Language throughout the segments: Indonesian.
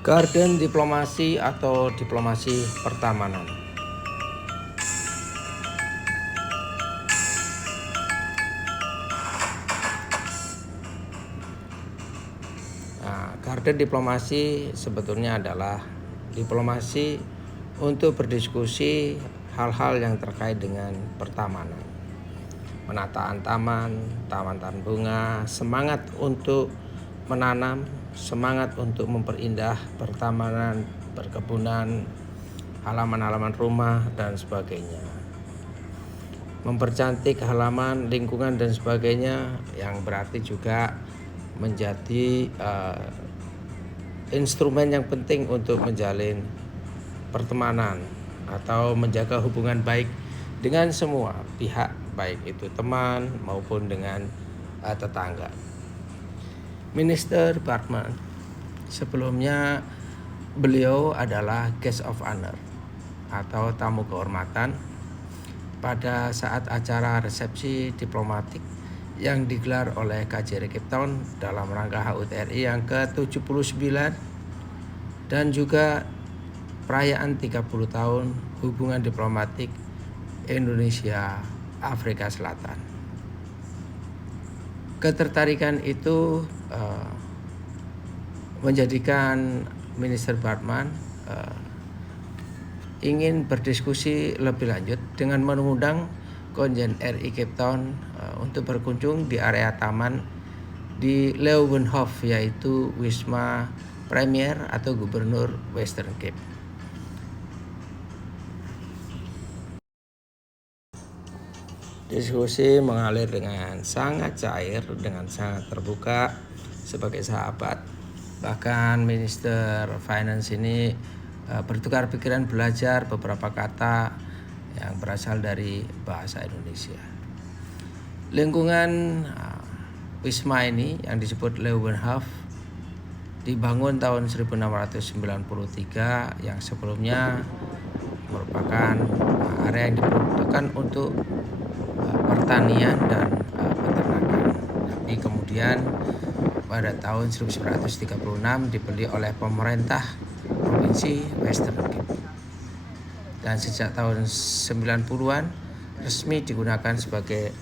Garden diplomasi atau diplomasi pertamanan. Garden diplomasi sebetulnya adalah diplomasi untuk berdiskusi hal-hal yang terkait dengan pertamanan, penataan taman bunga, semangat untuk menanam, semangat untuk memperindah pertamanan, perkebunan, halaman-halaman rumah dan sebagainya, mempercantik halaman, lingkungan dan sebagainya, yang berarti juga menjadi instrumen yang penting untuk menjalin pertemanan atau menjaga hubungan baik dengan semua pihak, baik itu teman maupun dengan tetangga. Minister Bartman, sebelumnya beliau adalah guest of honor atau tamu kehormatan pada saat acara resepsi diplomatik yang digelar oleh KJRI Cape Town dalam rangka HUT RI yang ke-79 dan juga perayaan 30 tahun hubungan diplomatik Indonesia Afrika Selatan. Ketertarikan itu menjadikan Minister Bartman ingin berdiskusi lebih lanjut dengan mengundang konjen RI Cape Town untuk berkunjung di area taman di Leeuwenhof, yaitu Wisma Premier atau Gubernur Western Cape. Diskusi mengalir dengan sangat cair, dengan sangat terbuka sebagai sahabat. Bahkan Minister Finance ini bertukar pikiran, belajar beberapa kata yang berasal dari bahasa Indonesia. Lingkungan Wisma ini yang disebut Leeuwenhof dibangun tahun 1693 yang sebelumnya merupakan area yang diperuntukkan untuk pertanian dan peternakan. Tapi kemudian pada tahun 1936 dibeli oleh pemerintah Provinsi Western Cape. Dan sejak tahun 90-an resmi digunakan sebagai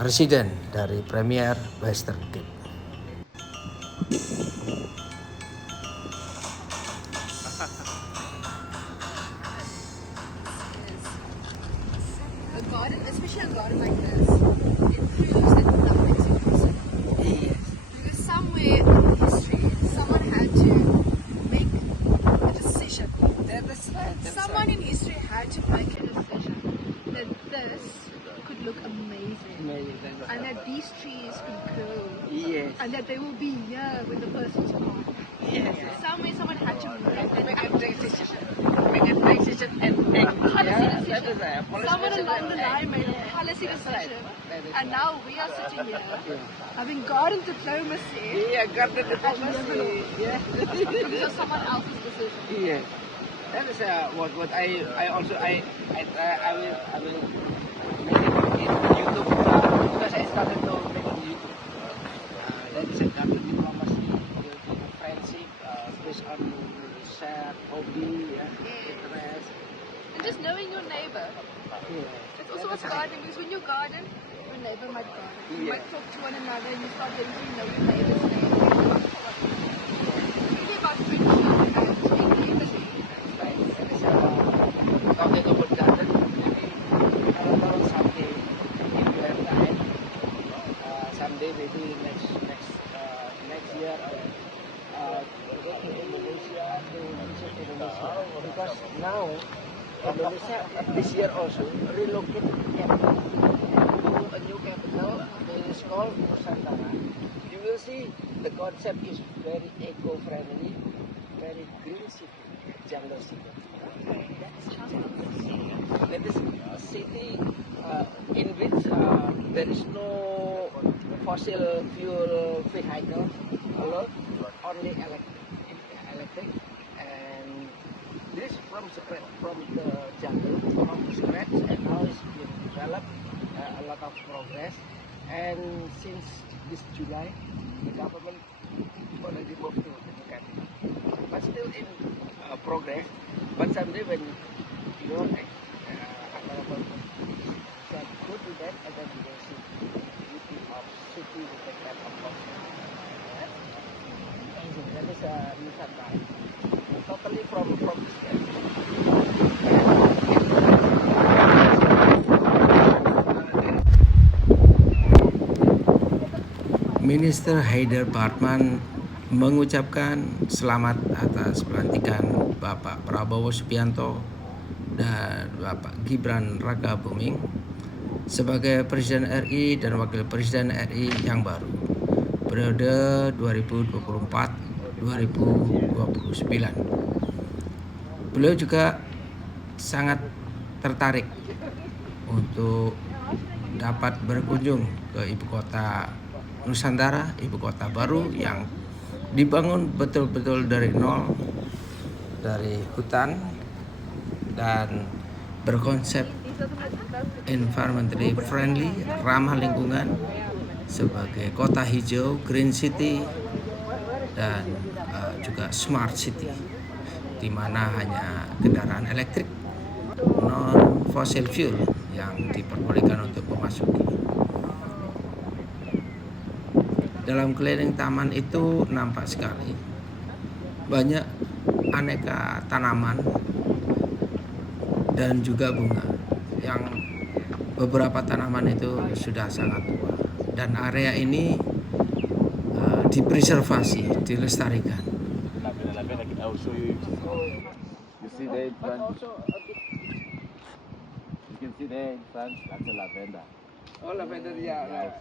residen dari Premier Western Cape. A garden, especially a garden like this, it proves that nothing's impossible. Yes. Because somewhere in history, someone had to make a decision. That's right. Someone in history had to make a decision that this could look amazing. And that these trees could grow. Yes. And that they will be here when the person's gone. Yes. Somewhere someone had to make a decision. Make a decision and make Policy decision. Someone along the line made a policy decision. And now we are sitting here having garden diplomacy garden diplomacy. Yeah. because of someone else's decision. Yes. That is what I will make it in YouTube because I started to make it in YouTube. That is a garden diplomacy, building friendship based on shared hobby, interest. And just knowing your neighbor. It's also what's gardening, because when you garden, your neighbor might garden. You might talk to one another and you start getting to know your neighbor's name. Really about friendship and community. Talking about garden, maybe I don't know someday if you have time. Someday maybe next year go to Indonesia to visit Indonesia, because now Indonesia this year also relocated capital to a new capital. It is called Nusantara. You will see the concept is very eco-friendly, very green city, jungle city. That is a city in which there is no fossil fuel vehicle alone, only electric, and this from the jungle, from scratch, and now it's been developed, a lot of progress. And since this July, the government already moved to the new capital. But still progress. But someday when your go to that, and then you will see beauty of city with the type of culture. Amazing. That is Nusantara. Totally from scratch. Minister Haider Bartman mengucapkan selamat atas pelantikan Bapak Prabowo Subianto dan Bapak Gibran Rakabuming sebagai Presiden RI dan Wakil Presiden RI yang baru periode 2024-2029. Beliau juga sangat tertarik untuk dapat berkunjung ke ibu kota Nusantara, ibu kota baru yang dibangun betul-betul dari nol, dari hutan, dan berkonsep environmentally friendly, ramah lingkungan, sebagai kota hijau, green city, dan juga smart city, di mana hanya kendaraan elektrik non fossil fuel yang diperbolehkan untuk memasuki. Dalam keliling taman itu nampak sekali banyak aneka tanaman dan juga bunga, yang beberapa tanaman itu sudah sangat tua dan area ini dipreservasi, dilestarikan. Oh, lavender, yeah.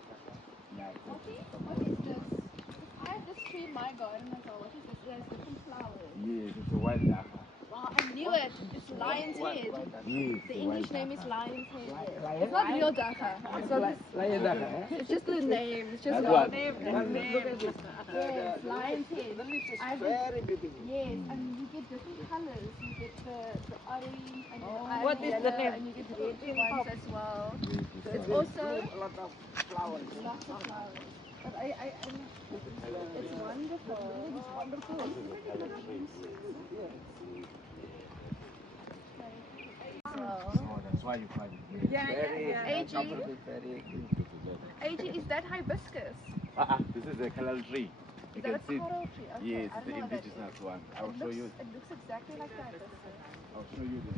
Okay, what is this? I have this tree in my garden as well. What is this? It has different flowers. Yes, it's a wild dagga. Wow, I knew it. It's lion's head. Yes, The English name is lion's head. Lion? It's not real dagga. It's not. Lion dagga, It's just the name. It's just That the one. name. Look at this. Yes, lion's head. The leaves is I have very beautiful. Yes, and you get different colors. You get the orange and What is the name? and you get red ones as well. yes, It's also A lot of flowers. lots of flowers. But it's wonderful. It's wonderful. Oh, that's why you find it. Yes. Very AG. comfortable, very AG, is that hibiscus? This is a coral tree. Is You that can a see. coral tree? Okay, Yes, I it's the don't know what that indigenous is. one. I will show you. It looks exactly like the hibiscus. I'll show you the.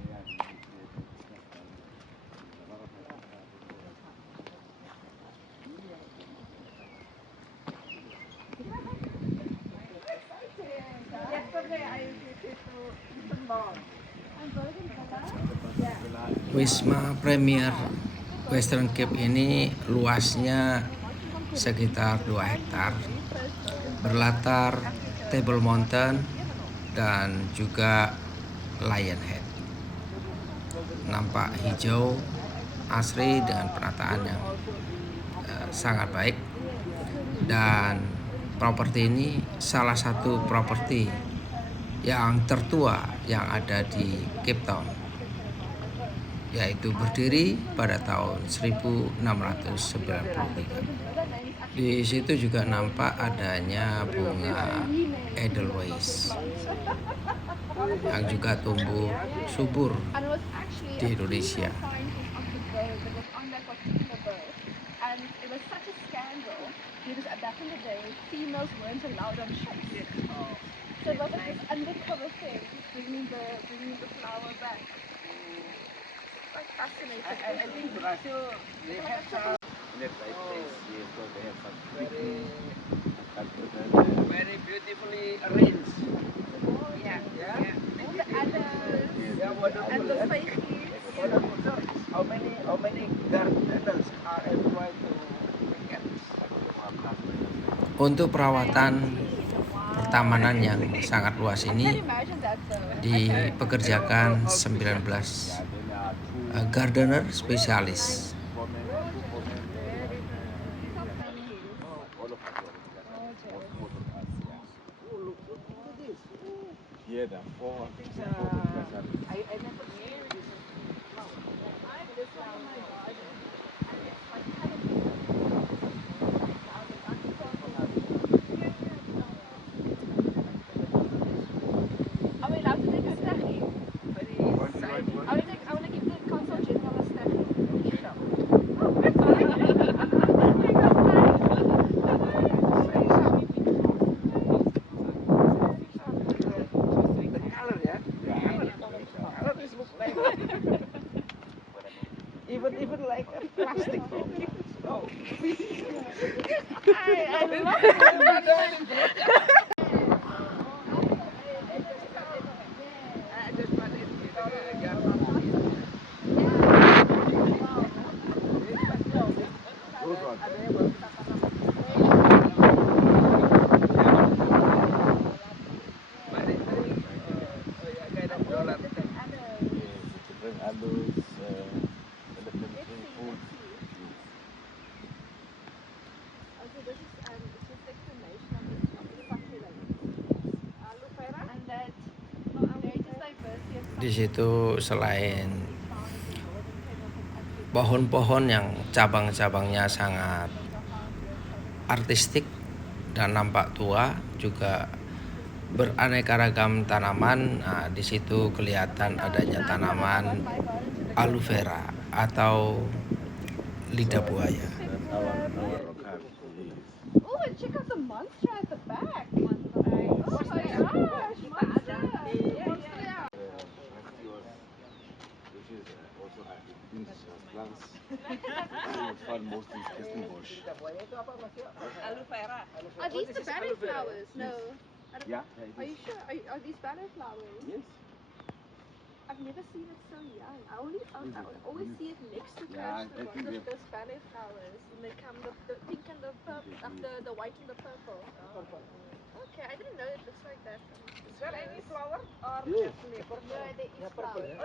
Yesterday I visited to Luxembourg. And Villa. Wisma Premier Western Cape ini luasnya sekitar 2 hektar, berlatar Table Mountain dan juga Lion Head. Nampak hijau, asri dengan penataan yang sangat baik, dan properti ini salah satu properti yang tertua yang ada di Cape Town, yaitu berdiri pada tahun 1693. Di situ juga nampak adanya bunga Edelweiss yang juga tumbuh subur And it was actually di Indonesia. And it was such a scandal because back in the day, females weren't allowed on ships. So it was like this undercover thing, bringing the flower back. Like fascinating. I think Brazil, they have some That's right. Yes, so they have some very, pretty. very beautifully arranged. Yeah. Yeah. All the others Yeah, wonderful. and the faces. Wonderful. So, how many gardeners are employed to make it? Untuk perawatan pertamanan yang sangat luas Can ini you imagine that though? dipekerjakan 19 gardener spesialis. Yeah, the four. I never knew this. even like a plastic. Oh. I love Those ones. Different alus, elephant food. Okay, this is it's just explanation of the succulent. Aloe vera. And that they're just diversity of Di situ selain pohon-pohon yang cabang-cabangnya sangat artistik dan nampak tua, juga beraneka ragam tanaman. Nah, di situ kelihatan adanya tanaman aloe vera atau lidah buaya. Our rockab. Oh, and check out the monster at the back. Oh my gosh, monster. Monster. Which is also these plants. You find most in Kirstenbusch. Aloe vera. Are these the ballet flowers? No. I don't- Yeah, Are you sure? Are these ballet flowers? Yes. I've never seen it so young. I always see it next to Yeah, I think those ballet flowers. And they come the pink and the purple, the white and the purple. Okay, I didn't know it looks like that. Is there any flower or Yes. No, there is flowers.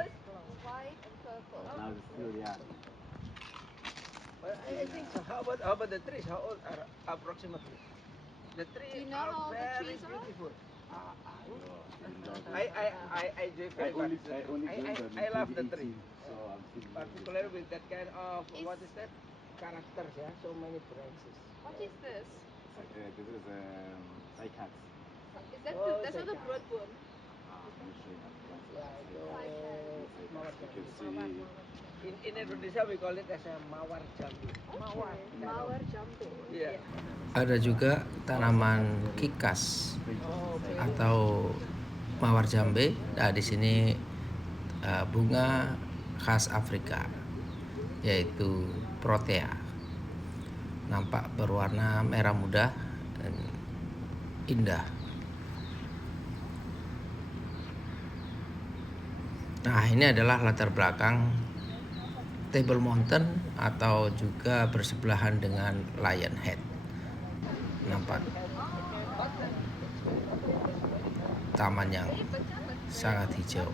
White and purple. Now it's still young. I think so. How about the trees? How old are approximately? The trees Do you know how old the very trees are? beautiful. I I do I only joined them in I love the 2018, tree. so I'm still Particularly with that kind of Is- what is that? Characters, yeah. So many branches. What is this? This is cycads. Is that Oh, that's not the cycad. broadworm? I'm not sure enough. Yeah, so Cycad. You can see in Indonesia we call it as a mawar jambi. Mawar jambe. Yeah. Ada juga tanaman kikas atau mawar jambe. Nah, di sini bunga khas Afrika, yaitu protea. Nampak berwarna merah muda dan indah. Nah, ini adalah latar belakang Table Mountain atau juga bersebelahan dengan Lion Head. Nampak taman yang sangat hijau.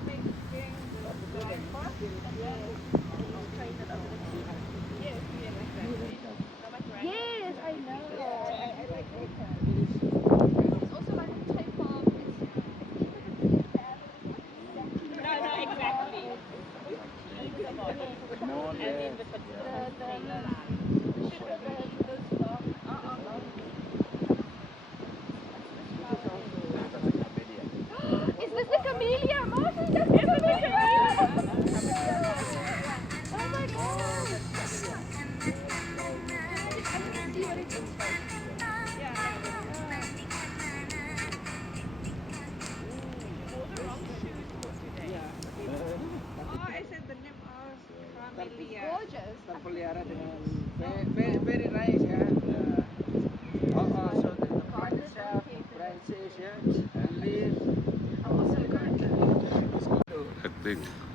Yes, I know. It's also like a type of. No, exactly. more than Is this the camellia? Martin, that's the camellia! Oh my god! I can see what it looks like. It's gorgeous. Terpelihara dengan very nice ya. Also the branches ya, leaves.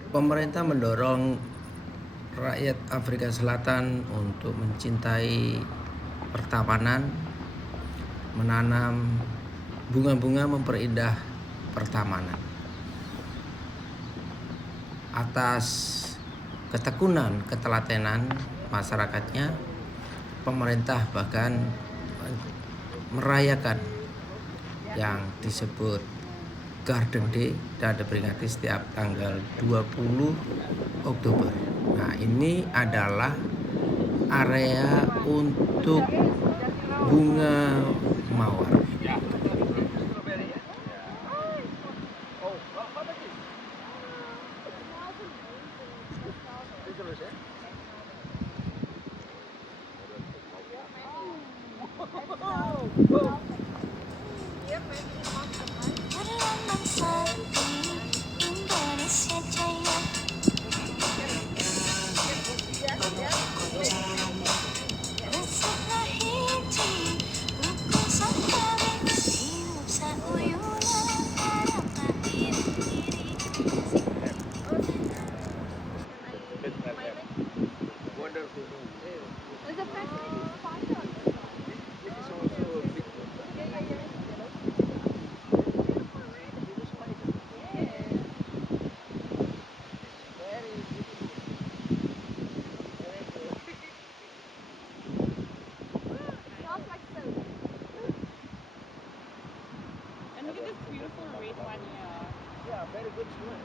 Pemerintah mendorong rakyat Afrika Selatan untuk mencintai pertamanan, menanam bunga-bunga memperindah pertamanan. Atas ketekunan, ketelatenan masyarakatnya, pemerintah bahkan merayakan yang disebut Garden Day dan diperingati setiap tanggal 20 Oktober. Nah, ini adalah area untuk bunga mawar. Strawberry ya. Oh, how much is? Terus ya. Indonesia Jaya. There's a fascinating spider on this one. This is also a big one. Yeah. Very beautiful. Very good. Smells like soap. And look at this beautiful red one here. Yeah, very good smell.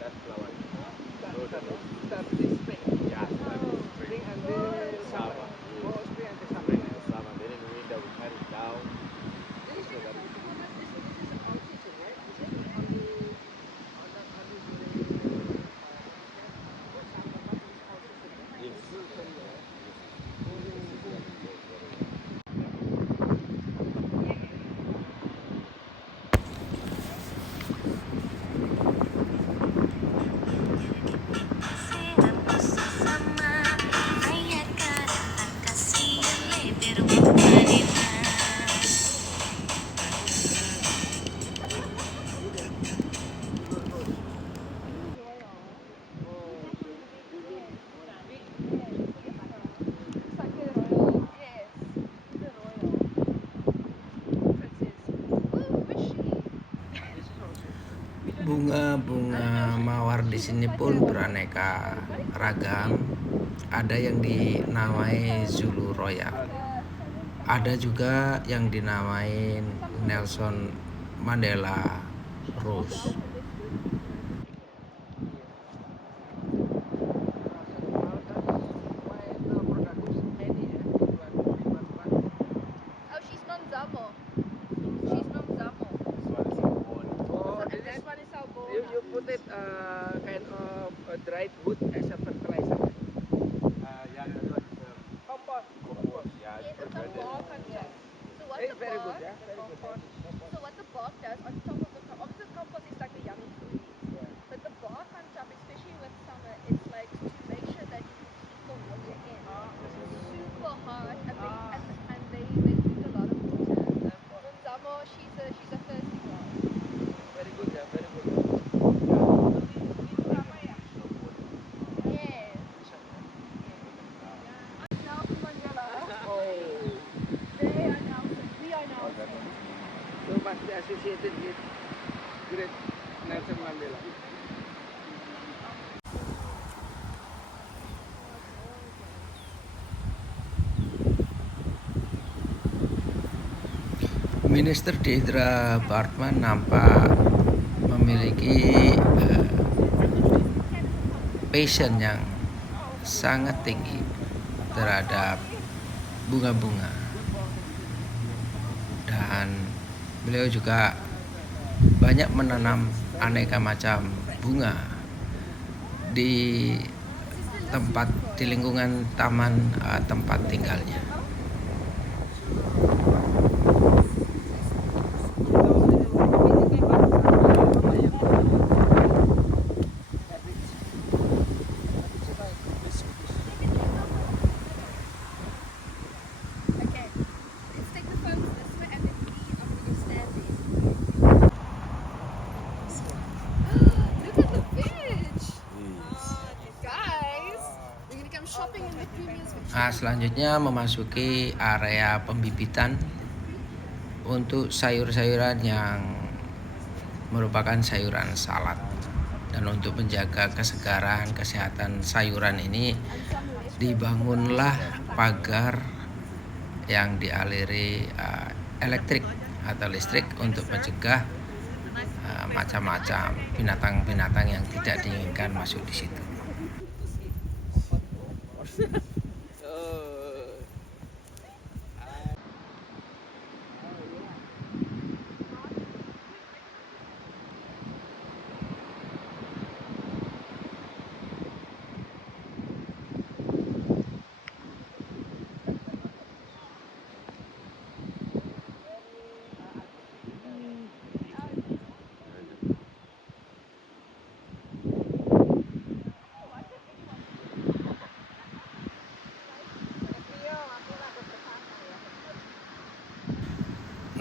That flower. Start this spring. Yeah, Spring until summer. Oh, spring until summer. spring and summer. Then in winter we cut it down. This is the first one. This is all season, right? This is only not only during summer, but it's all season. Right? Yes. Bloom, yeah. It's like a royal. Yes. It's a royal. Princess. Ooh, fishy. This is also. Bunga-bunga mawar di sini pun beraneka ragam. Ada yang dinamai Zulu Royal. Ada juga yang dinamain Nelson Mandela Rose. Oh, she's non-Zamo. She's non-Zamo. This one is Albona. You put it kind of dried wood as a fertilizer. Yeah, that one is Compost. compost. Yeah, Yes, it's it's a better. bark on top. So what It's the very bark? good, yeah. Very good. So what the bark does on top of the obviously the compost is like a young food, but the bark on top, especially with summer, it's like to make sure that you can keep the water in. It's super hard, and they drink a lot of water. Nzamo, she's a thirsty girl. Very good, yeah. Very good. Yes. Nelson Mandela. Oh, They are Nelson. We are Nelson. so must be associated with great Nelson Mandela. Minister Deidra Bartman nampak memiliki passion yang sangat tinggi terhadap bunga-bunga, dan beliau juga banyak menanam aneka macam bunga di di lingkungan taman tempat tinggalnya. Okay. Let's take the phones this way and then we are going to stand there. Look at the beach! Guys, we're going to come shopping in the Premier's Beach. Selanjutnya memasuki area pembibitan untuk sayur-sayuran yang merupakan sayuran salad. Dan untuk menjaga kesegaran kesehatan sayuran ini dibangunlah pagar yang dialiri elektrik atau listrik untuk mencegah macam-macam binatang-binatang yang tidak diinginkan masuk di situ.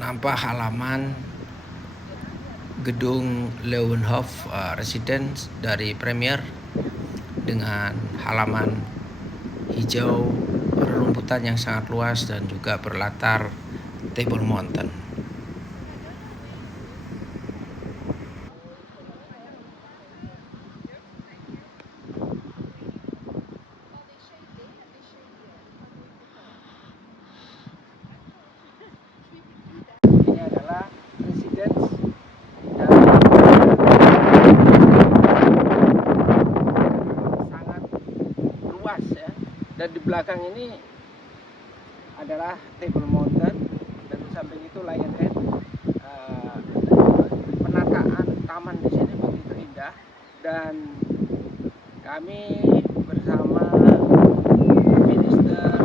Nampak halaman gedung Leeuwenhof Residence dari Premier dengan halaman hijau, rumputan yang sangat luas dan juga berlatar Table Mountain. Ini adalah residence sangat luas ya. Dan di belakang ini adalah Table Mountain dan di samping itu Lionhead. Penataan taman di sini begitu indah dan kami bersama Minister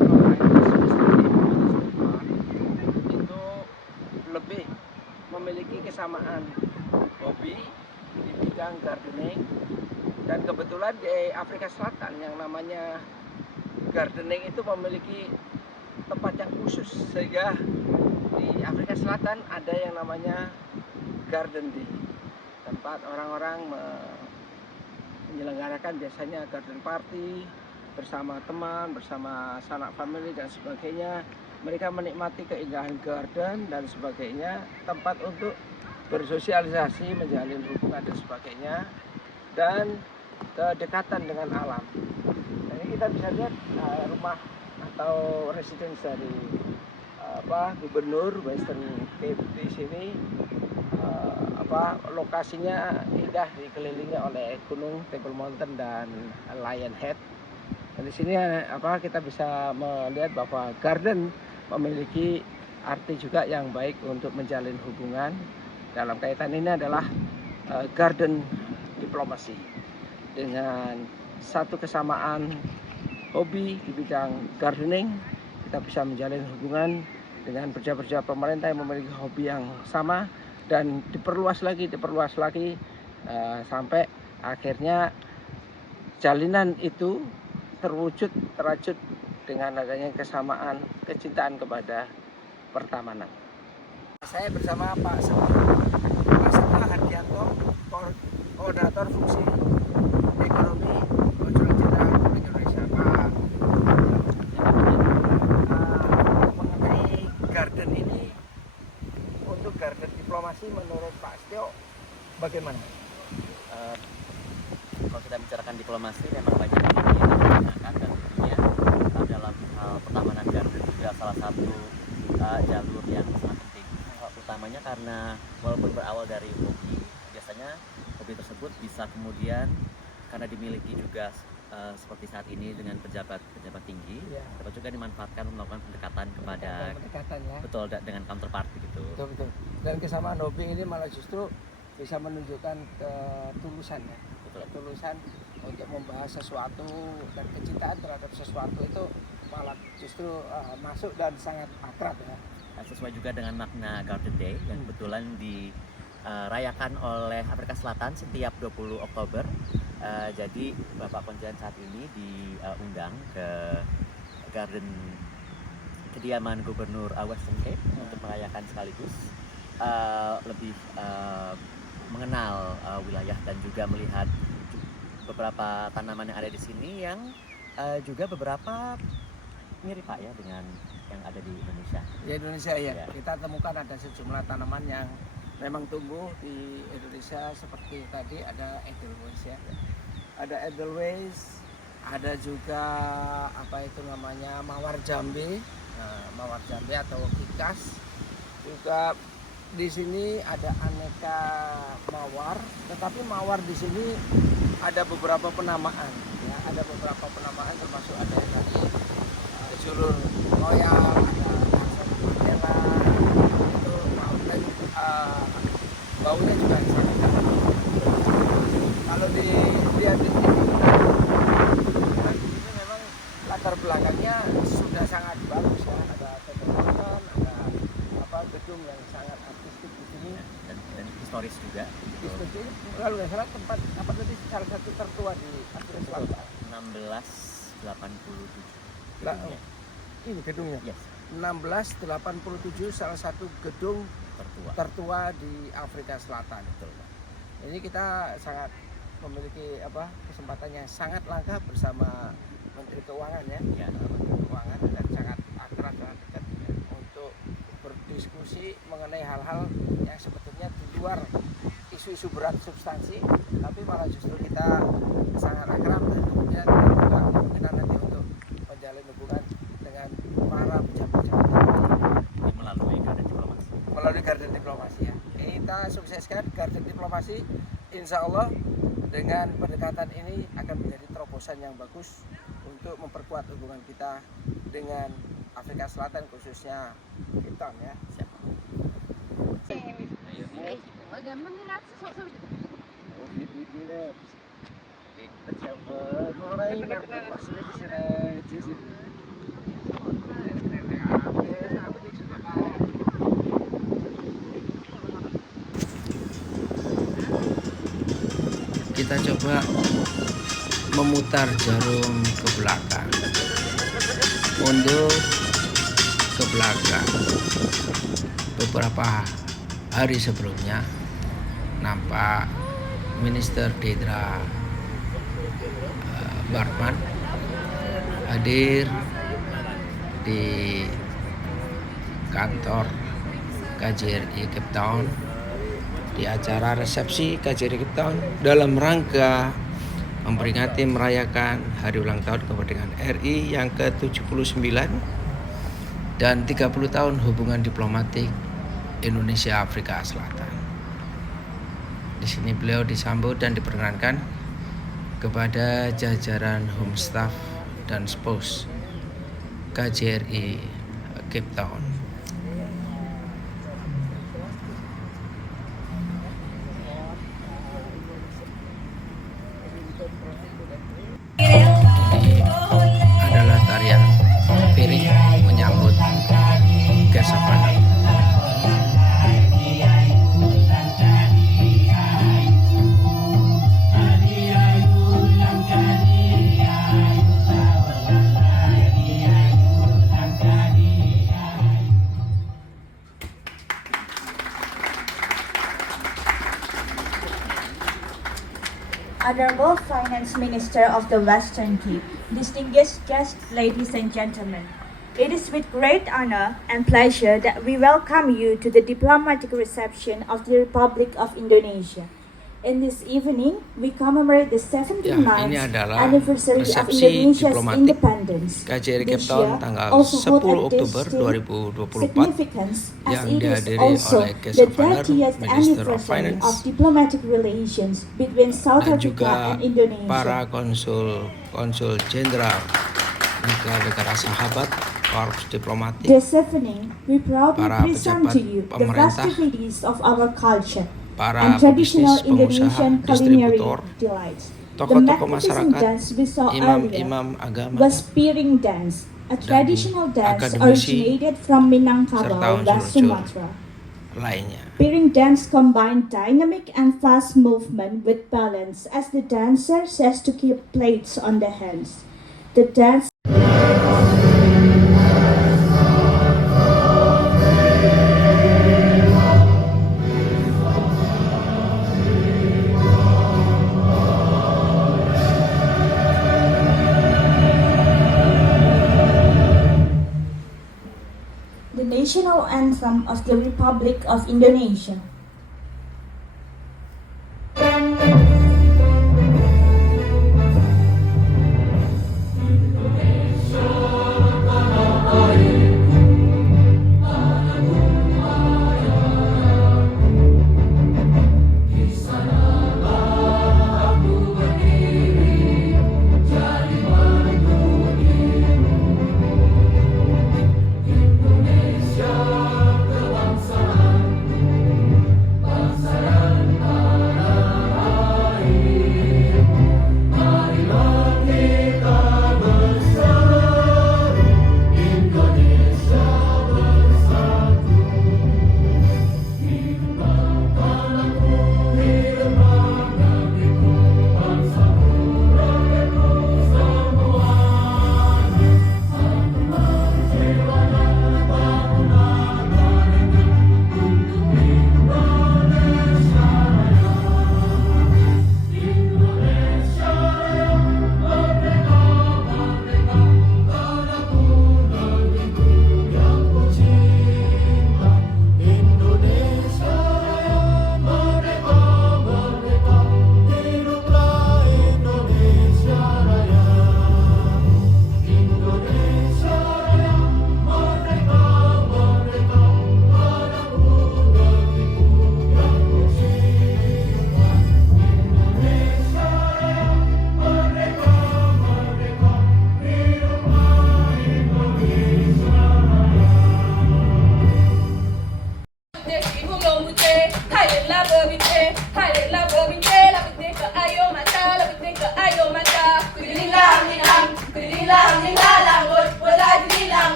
itu lebih memiliki kesamaan hobi di bidang gardening, dan kebetulan di Afrika Selatan yang namanya gardening itu memiliki tempat yang khusus, sehingga di Afrika Selatan ada yang namanya Garden Day, tempat orang-orang menyelenggarakan biasanya garden party bersama teman, bersama sanak family dan sebagainya. Mereka menikmati keindahan garden dan sebagainya, tempat untuk bersosialisasi, menjalin hubungan dan sebagainya, dan kedekatan dengan alam. Jadi kita bisa lihat rumah atau residence dari Gubernur Western Cape di sini. Lokasinya indah, dikelilingi oleh gunung Table Mountain dan Lionhead. Dan di sini kita bisa melihat bahwa garden memiliki arti juga yang baik untuk menjalin hubungan. Dalam kaitan ini adalah garden diplomasi, dengan satu kesamaan hobi di bidang gardening. Kita bisa menjalin hubungan dengan pejabat-pejabat pemerintah yang memiliki hobi yang sama, dan diperluas lagi sampai akhirnya jalinan itu terwujud dengan adanya kesamaan kecintaan kepada pertamanan. Saya bersama Pak Setha Hardianto, Koordinator Fungsi Ekonomi Konsulat Jenderal Republik Indonesia. Pak, mengenai garden ini, untuk garden diplomasi menurut Pak Setio bagaimana? Kalau kita bicarakan diplomasi, memang banyak yang digunakan, dan tentunya dalam hal pertamanan garden juga salah satu jalur yang sangat penting. Utamanya karena walaupun berawal dari hobi, biasanya hobi tersebut bisa kemudian karena dimiliki juga seperti saat ini dengan pejabat tinggi, dapat juga dimanfaatkan untuk melakukan pendekatan kepada ya. Betul, dengan counterparty gitu. Betul. Dan kesamaan hobi ini malah justru bisa menunjukkan ketulusan ya. Ketulusan untuk membahas sesuatu, dan kecintaan terhadap sesuatu itu malah justru masuk dan sangat akrab ya. Sesuai juga dengan makna Garden Day yang kebetulan dirayakan oleh Afrika Selatan setiap 20 Oktober. Jadi Bapak Konjen saat ini diundang ke garden kediaman Gubernur Western Cape untuk merayakan sekaligus lebih mengenal wilayah dan juga melihat beberapa tanaman yang ada di sini yang juga beberapa mirip Pak ya dengan yang ada di Indonesia. Di Indonesia ya. Kita temukan ada sejumlah tanaman yang memang tumbuh di Indonesia, seperti tadi ada Edelweiss ya. Ada Edelweiss, ada juga mawar jambe, mawar jambe atau kikas. Juga di sini ada aneka mawar, tetapi mawar di sini ada beberapa penamaan ya, termasuk ada yang tadi Julur Royal, ada Larsen Mandela, itu mountain, baunya juga sangat enak. Kalau dilihat di sini memang latar belakangnya sudah sangat bagus ya, ada tetepan, ada gedung yang sangat artistik di sini dan historis juga. Lalu nggak salah tempat tadi salah satu tertua di Afrika Selatan. 1687. Ini gedungnya. Yes. 1687, salah satu gedung tertua di Afrika Selatan. Ini kita sangat memiliki kesempatan yang sangat langka bersama Menteri Keuangan ya. Menteri Keuangan dan sangat akrab, sangat dekat untuk berdiskusi mengenai hal-hal yang sebetulnya di luar isu-isu berat substansi, tapi malah justru kita sangat akrab dan kemudian juga kemungkinan nanti untuk menjalin hubungan dengan para pejabat-pejabat melalui garden diplomasi ya. Kita sukseskan garden diplomasi, insya Allah dengan pendekatan ini akan menjadi terobosan yang bagus untuk memperkuat hubungan kita dengan Afrika Selatan, khususnya Cape Town ya. Kita coba memutar jarum ke belakang, mundur ke belakang. Beberapa hari sebelumnya nampak Minister Dedra Bartman hadir di kantor KJRI Cape Town di acara resepsi KJRI Cape Town dalam rangka memperingati merayakan hari ulang tahun kemerdekaan RI yang ke-79 dan 30 tahun hubungan diplomatik Indonesia Afrika Selatan. Di sini beliau disambut dan diperkenankan kepada jajaran Home Staff dan Spouse KJRI Cape Town. Ini adalah tarian piring menyambut Kesapana. Honorable Finance Minister of the Western Cape, distinguished guests, ladies and gentlemen, it is with great honor and pleasure that we welcome you to the diplomatic reception of the Republic of Indonesia. In this evening, we commemorate the 79th anniversary of Indonesia's independence. KJRI Cape This Town year tanggal also 10 hold a Oktober distinct 2024 significance as yang it is dihadiri also oleh the Kesavanner, 30th Minister of anniversary Finance, of diplomatic relations between South dan Africa juga and Indonesia. para konsul jenderal negara-negara sahabat, korps diplomatik, This evening, we proudly para present pejabat to you the pemerintah, festivities of our culture para and traditional pebisnis, pengusaha, Indonesian culinary distributor, delights. The tokoh-tokoh magnificent masyarakat, dance we saw earlier imam-imam agama, was Piring Dance, a traditional dance akademisi, originated from serta Minangkabau, West unsur-unsur Sumatra. lainnya. Piring dance combined dynamic and fast movement with balance as the dancer says to keep plates on the hands. The dance the national anthem of the Republic of Indonesia.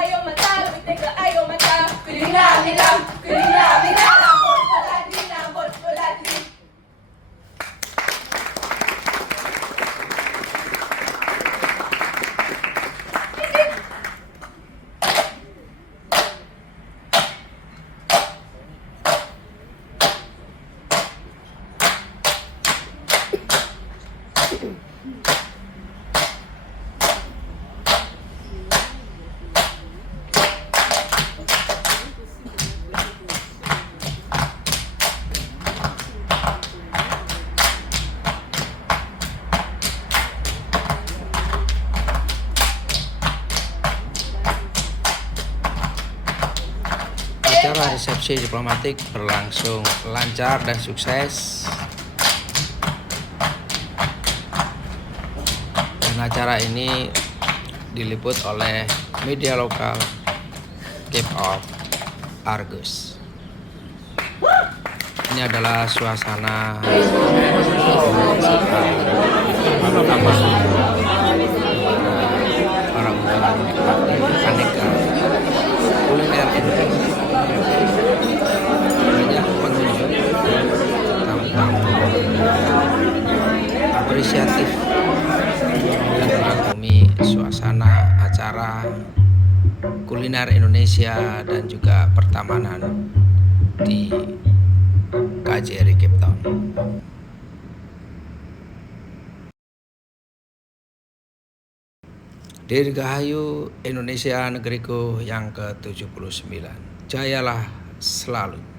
ayo mata, lebih tega ayo mata. Kulina, lambot peladri. Acara resepsi diplomatik berlangsung lancar dan sukses. Dan acara ini diliput oleh media lokal Cape of Argus. Ini adalah suasana para undangan menikmati aneka kuliner Indonesia. Banyak pengunjung, tamu-tamu apresiatif dan mengagumi suasana acara kuliner Indonesia dan juga pertamanan di KJRI Cape Town. Dirgahayu Indonesia negeriku yang ke-79. Jayalah selalu.